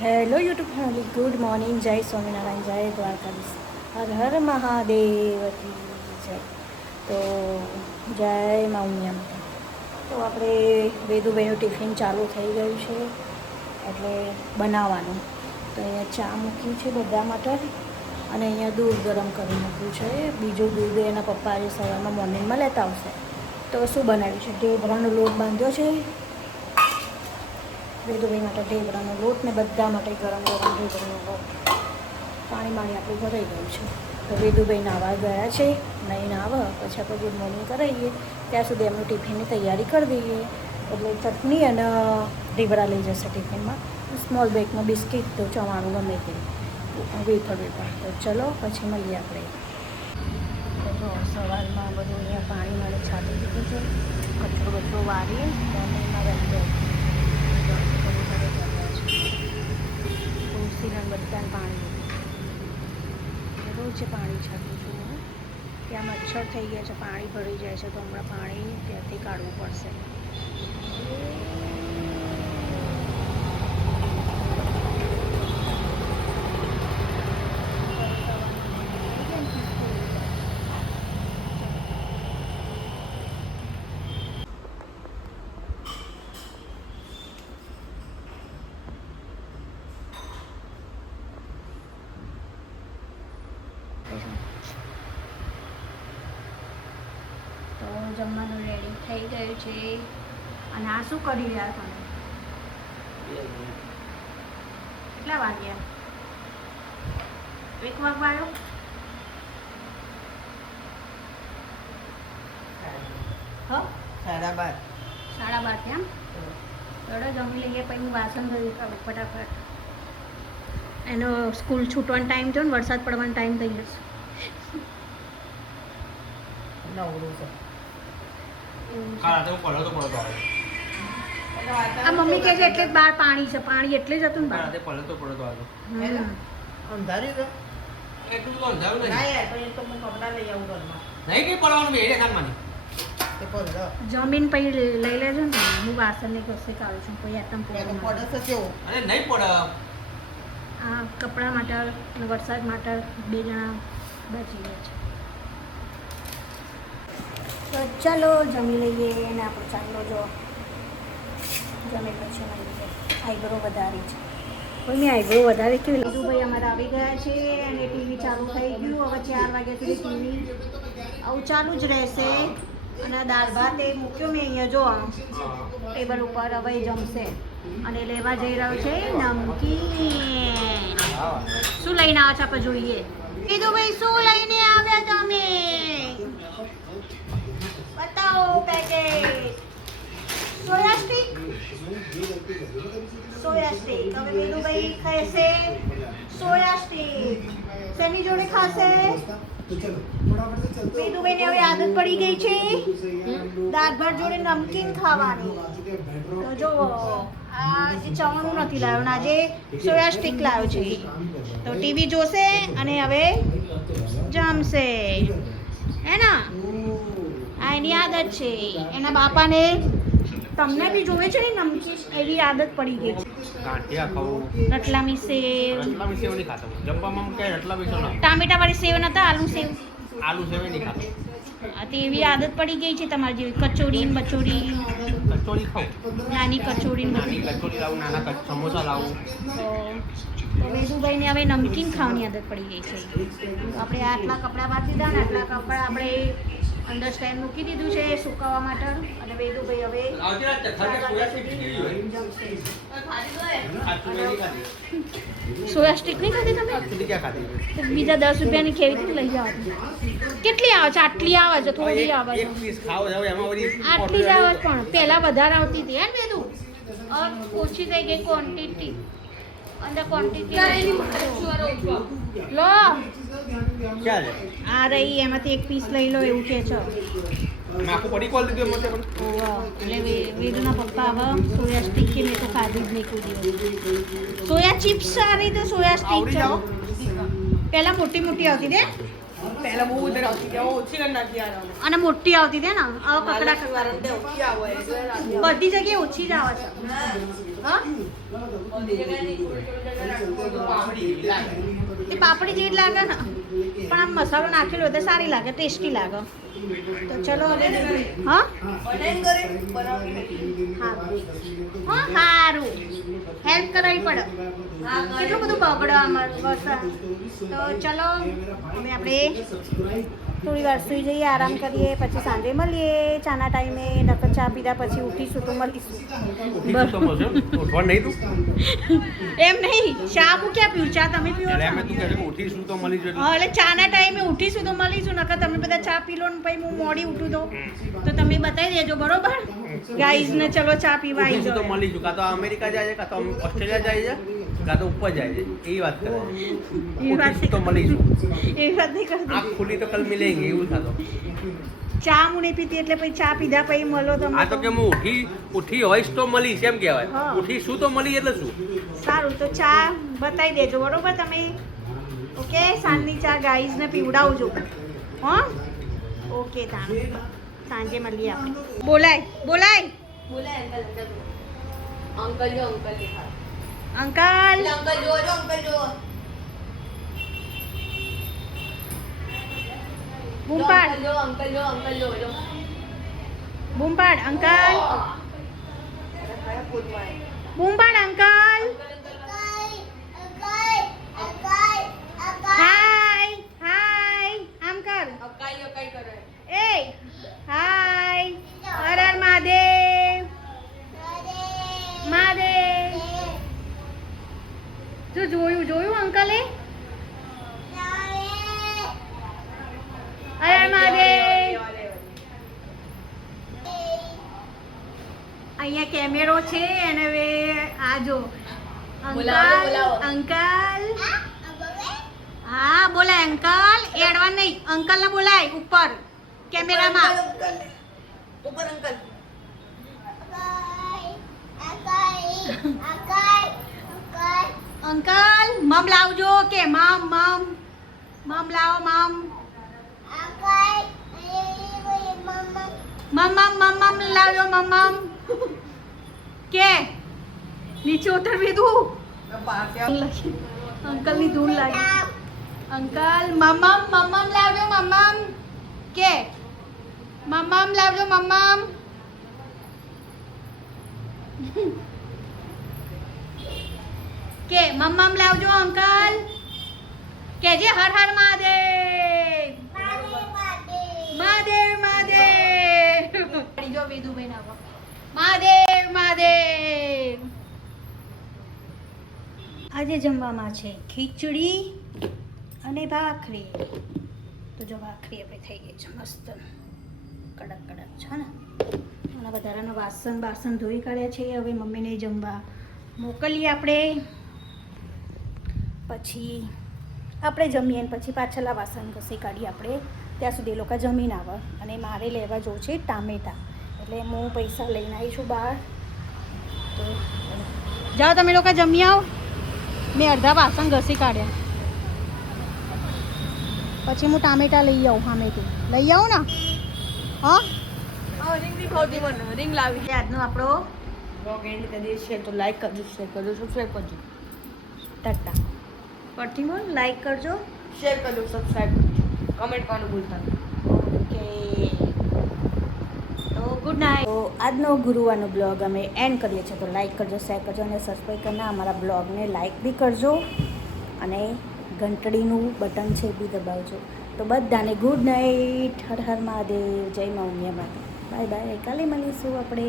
Hello YouTube family, good morning. જય સ્વામિનારાયણ, જય દ્વારકાધીશ, હર હર મહાદેવ કી જય. તો જય મા ઉમિયા. તો આપણે વેદુભાઈનું ટિફિન ચાલુ થઈ ગયું છે, એટલે બનાવવાનું. તો અહીંયા ચા મૂકી છે બધા માટે, અને અહીંયા દૂધ ગરમ કરી મૂક્યું છે. બીજું દૂધ એના પપ્પા આજે સવારમાં મોર્નિંગમાં લેતા આવશે. તો શું બનાવ્યું છે? ઢેબરાનો લોટ બાંધ્યો છે વેદુભાઈ માટે, ઢેબરાનો લોટ, ને બધા માટે ગરમ ગરમ ઢેબરાનો લોટ. પાણી આપણું ભરાઈ ગયું છે. તો વેદુભાઈ નાવા ગયા છે, નહીં નાવા પછી આપણે ગુડ મોર્નિંગ કરાવીએ. ત્યાં સુધી એમનું ટિફિનની તૈયારી કરી દઈએ. એટલે ચટણી અને ઢેબરા લઈ જશે ટિફિનમાં. સ્મોલ બેગમાં બિસ્કિટ, તો ચવાણું ગમે તે વેફર. તો ચલો પછી મળીએ આપણે. તો જો સવારમાં બધું અહીંયા પાણી મારે છાંટી દીધું છે, કચરો વારી અને એમાં રહેતો તુલસીના બધાને પાણી રોજ પાણી છાંટું છું. ત્યાં મચ્છર થઈ ગયા છે, પાણી ભરી જાય છે, તો હમણાં પાણી ત્યાંથી કાઢવું પડશે. તો જમવાનું રેડી થઈ ગયું છે. અને આ શું કરી રહ્યા તમે? કેટલા વાગ્યા? 1 વાગવા આવ્યો? હા, 12:30. 12:30 કેમ? થોડા જમી લઈએ, પછી હું વાસણ ધોઈ કાઢું ફટાફટ. એનો સ્કૂલ છૂટવાનો ટાઈમ થયો ને, વરસાદ પડવાનો ટાઈમ થઈ જશે. આ મમ્મી કહે છે એટલે બહાર પાણી છે, પાણી એટલે જ હતું ને બહાર. જમીન પછી લઈ લેજો ને. હું વાસણ ની કસે કાઢું છું, પછી આ કપડા માટે અને વરસાદ માટે 2 જણા બચી ગયા છે. તો ચાલો જમી લઈએ. અને આપણો ચાંદલો જો જમી પછી મળીએ. આઈબ્રો વધારી છે, કોઈ મેં આઈબ્રો વધારે કેવી લીધું. ભાઈ અમારે આવી ગયા છે અને ટીવી ચાલુ થઈ ગયું. હવે 4 વાગ્યા સુધી ટીવી આવું ચાલુ જ રહેશે. અને દાળ ભાત એ મૂક્યો મેં અહીંયા જો ટેબલ ઉપર. હવે જમશે અને લેવા જઈ રહ્યો છે નમકીન. શું લઈને આવ્યા છે આપણે જોઈએ. કીધું ભાઈ શું લઈને આવ્યા તમે? બતાવો પેકેટ. Soya stick. હવે વેદુભાઈ ખાશે સોયા સ્ટિક. શેની જોડે ખાશે? વેદુભાઈને હવે આદત પડી ગઈ છે દાળ ભાત જોડે નમકીન ખાવાની. તો જો આજે ચવાણું નથી લાવ્યો ને આજે સોયા સ્ટિક લાવ્યો છે. તો ટીવી જોશે અને હવે જમશે, હે ને? આ એની આદત છે. એના બાપાને તમને બી જોવે છે ને નમકીન, એવી આદત પડી ગઈ છે. રતલામી સેવ, ટામેટા વાળી સેવ નતા, આલુ સેવ નહીં ખાતો. તો એવી આદત પડી ગઈ છે તમારી જેવી. કચોરી ને બચોરી, નાની કચોરી લાવું, નાના સમોસા લાવું. તો વેદુભાઈને હવે નમકીન ખાવાની આદત પડી ગઈ છે. તો આપણે આટલા કપડાં બાંધી દીધા ને આટલા કપડાં આપણે અંદર સ્ટેન્ડ મૂકી દીધું છે સુકાવવા માટે. અને વેદુભાઈ હવે સોયા સ્ટિક નહીં ખાધી તમે? બીજા 10 રૂપિયાની કેવી રીતે લઈ જાવ? કેટલી આવે છે? આટલી આવે છે? થોડી આવે છે? આટલી જ આવે પણ પહેલાં વધારે આવતી હતી. હે વેદુ? ઓછી થઈ ગઈ ક્વોન્ટિટી. અંદર ક્વોન્ટિટી લો. આ રહી, એમાંથી 1 પીસ લઈ લો એવું કે છે. એટલે વેદુના પપ્પા હવે સોયા સ્ટિક કે મેં તો ખાધી જ નહીં કોઈ દિવસ. સોયા ચિપ્સ સારી તો સોયા સ્ટિક છે. પહેલાં મોટી આવતી હતી, અને મોટી આવતી હતી ને. હવે કકડા બધી જગ્યાએ ઓછી જ આવે છે. હા, એ પાપડી જેવી જ લાગે ને, પણ આમ મસાલો નાખેલો હોય તો સારી લાગે, ટેસ્ટી લાગે. તો ચલો હવે હા હા સારું હેલ્પ કરાવી પડે, કેટલું બધું બગડે અમારું વરસાદ. તો ચલો હવે આપણે થોડી વાર સુઈ જઈએ, આરામ કરીએ, પછી સાંજે મળીએ ચાના ટાઈમે. નકર ચા પીધા પછી ઉઠીશું તો મળીશું. એમ નહીં, ચા હું ક્યાં પીવું, ચા તમે પીવો છો? એટલે ચાના ટાઈમે ઉઠીશું તો મળીશું. નકર તમે બધા ચા પી લો ને પછી હું મોડી ઉઠું તો તમે બતાવી દેજો, બરોબર ગાઈઝ ને. ચલો ચા પીવા આવી જાઓ. મળીશું, કાં તો અમેરિકા જાય છે, કાં તો ઓસ્ટ્રેલિયા જાય છે, કાં તો ઉપર જાય છે. એ વાત કરે તો મળીશું. એવી વાત નહીં કરતી. આંખ ખુલી તો કલ મિલેંગે એવું થતો. ચા હું નહીં પીતી, એટલે પછી ચા પીધા પછી મળો તમે. આ તો કે હું ઉઠી હોઈશ તો મળીશ એમ કહેવાય. ઉઠી શું તો મળી એટલે શું. સારું, તો ચા બતાવી દેજો, બરોબર તમે. ઓકે, સાંજની ચા ગાઈઝને પીવડાવજો. હા ઓકે, સાંજે મળીએ આપણે. બોલાય બોલાય અંકલ જો અંકલ બૂમ પાડ બૂમ પાડ અંકલ, બૂમ પાડ અંકલ. હાય હાય આમ કર. એ હાય, હર હર મહાદેવ. મહાદેવ જો જોયું અંકલે. હર હર મહાદેવ. અહીંયા કેમેરો છે અને હવે આ જો અંકલ અંકલ. હા બોલાય અંકલ, એડવા નહીં, અંકલ ને બોલાય ઉપર કેમેરામાં. અંકલ મમ લાવજો કે મમ લાવો મમ. મમ લાવજો મમ કે નીચે ઉતર દીધું. અંકલ ની ધૂળ લાગી. અંકલ મમ લાવજો મમ કે મમ લાવજો મમ. કે મમ લાવજો અંકલ. કેજે હર હર મહાદેવ. મહાદેવ જો વેદુભાઈ ના મહાદેવ. આજે જમવામાં છે ખીચડી અને ભાખરી. તો જો ભાખરી આપણે થઈ ગઈ છે મસ્ત કડક છે ને. અને વધારાના વાસણ ધોઈ કાઢ્યા છે. હવે મમ્મીને જમવા મોકલીએ આપણે. પછી આપણે જમીએ ને પછી પાછળના વાસણ ઘસી કાઢીએ આપણે. ત્યાં સુધી એ લોકો જમીન આવે. અને મારે લેવા જવું છે ટામેટા, એટલે હું પૈસા લઈને આવીશું બહાર. તો જાઓ તમે લોકો જમી આવો. મેં અડધા વાસણ ઘસી કાઢ્યા. પછી હું ટામેટા લઈ આવું. સામેથી લઈ આવું ને. હા રિંગ લાવી. આજનો આપણો બ્લોગ એન્ડ કરીએ છીએ. તો લાઈક કરજો, શેર કરજો, સબસ્ક્રાઈબ કરજો. ટાટા પરથી બોલ. લાઈક કરજો, શેર કરજો, સબસ્ક્રાઈબ કરજો, કમેન્ટ કરવાનું ભૂલતા નહીં. ઓકે, તો ગુડ નાઇટ. તો આજનો ગુરુવારનો બ્લોગ અમે એન્ડ કરીએ છીએ. તો લાઈક કરજો, શેર કરજો અને સબસ્ક્રાઈબ કરીને અમારા બ્લોગને લાઈક બી કરજો. અને ઘંટડીનું બટન છે બી દબાવજો. તો બધાને ગુડ નાઇટ. હર હર મહાદેવ. જય મા ઉમિયા. Bye bye. કાલે મળીશું આપણે.